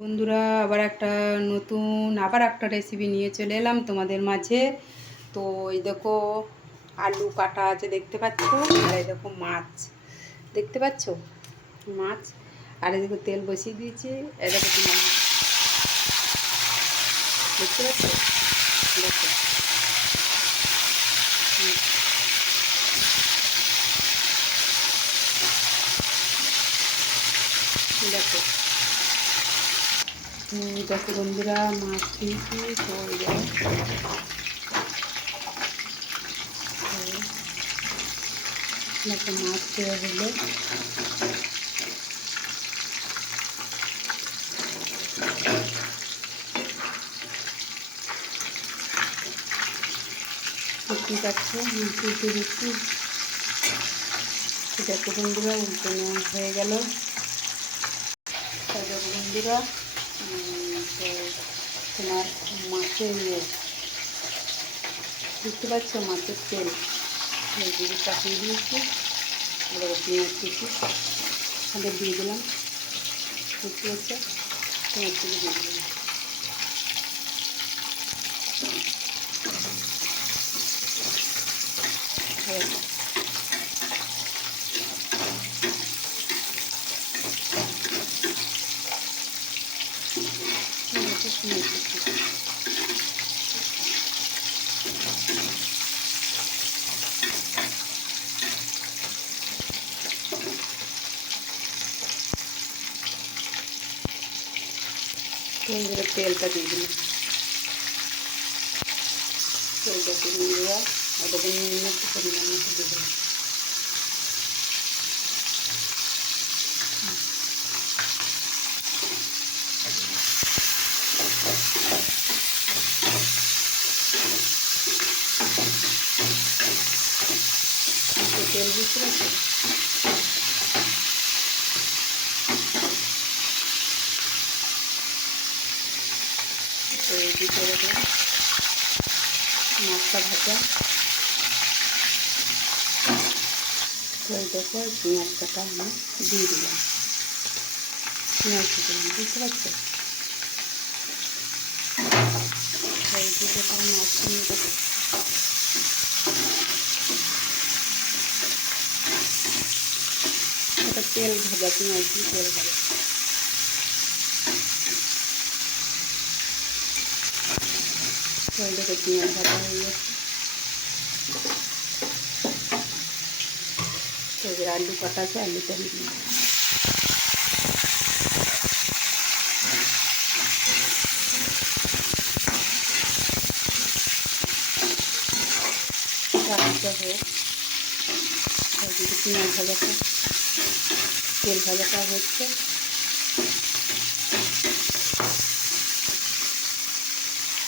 বন্ধুরা আবার একটা রেসিপি নিয়ে চলে এলাম তোমাদের মাঝে। তো এই দেখো আলু কাটা আছে দেখতে পাচ্ছ, আর এই দেখো মাছ দেখতে পাচ্ছ, মাছ। আর এই দেখো তেল বসিয়ে দিয়েছি, এই দেখো দেখতে পাচ্ছ, দেখো দেখো দেখো বন্ধুরা মাছ দিয়েছি। তো দেখো মাছ দেওয়া হলো। দেখতে পাচ্ছ মাছ দিয়ে দিচ্ছি। দেখো বন্ধুরা উল্টানো হয়ে গেল। দেখো বন্ধুরা তো তোমার মাছের দেখতে পাচ্ছ মাছের তেল এইদিকে চাপিয়ে দিয়েছি। আর পেঁয়াজ কুচি আমাদের দিয়ে দিলাম, দেখতে পাচ্ছ পেঁয়াজ কুচি দিয়ে দিলাম। তেলটা দিয়ে দিলাম, তেলটা দিয়ে দেওয়া। ওটাকে নুন একটু পরিমাণ মতো দিয়ে দিলাম। তেল বুঝতে পারছো, তো এইদিকে দেখো মাছটা ভাজা। তো এই দেখো পেঁয়াজ কাটা আমি দিয়ে দিলাম, পেঁয়াজ দিয়ে দিলাম, বুঝতে পারছো। এইদিকে তার মাছ নিয়ে দেখো এটা তেল ভাজা, পেঁয়াজ দিয়ে তেল ভাজা। তো দেখো পেঁয়াজ ভাজা হয়ে গেছে। এবার আলু কাটা আছে, আলুটা দিয়ে দিলাম। আলুটা হোক, ওইদিকে পেঁয়াজ ভাজাটা তেল ভাজাটা হচ্ছে।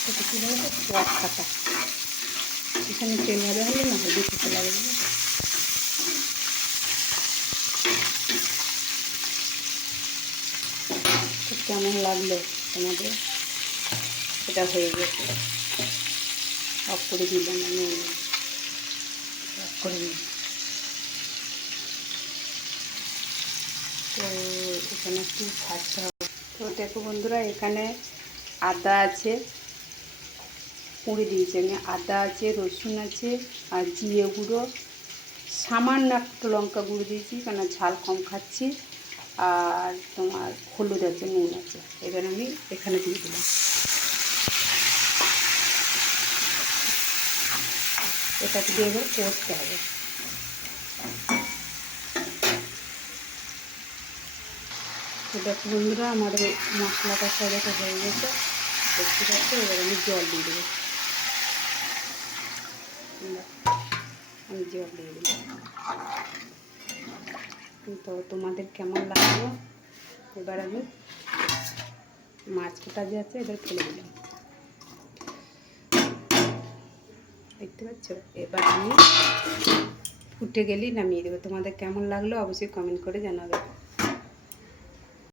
এটা কী বলো তো পেঁয়াজ কাটা, এখানে তেল ভাজা হলে না হলুদ খেতে লাগবে। তো কেমন লাগলো তোমাদের? এটা হয়ে গেছে, অফ করে দিলাম আমি, অফ করে দিলাম। তো এখানে একটু ভাজতে হবে। তো দেখো বন্ধুরা এখানে আদা আছে, পুড়ে দিয়েছি আমি, আদা আছে, রসুন আছে, আর জিরে গুঁড়ো, সামান্য একটু লঙ্কা গুঁড়ো দিয়েছি কেন ঝাল কম খাচ্ছি, আর তোমার হলুদ আছে, নুন আছে। এবার আমি এখানে দিয়ে দিলাম। এটাকে দিয়ে এবার কষতে হবে। তো দেখো বন্ধুরা আমার মশলাটা সবাইটা হয়ে গেছে, দেখতে পাচ্ছি। এবার আমি জল দিয়ে দেবো, আমি জল দিয়ে দিলাম। তো তোমাদের কেমন লাগলো? এবার আমি মাছ কাটা যে আছে এবার ফেলে দিলাম, দেখতে পাচ্ছ। এবার আমি ফুটে গেলেই নামিয়ে দেবো। তোমাদের কেমন লাগলো অবশ্যই কমেন্ট করে জানাবে।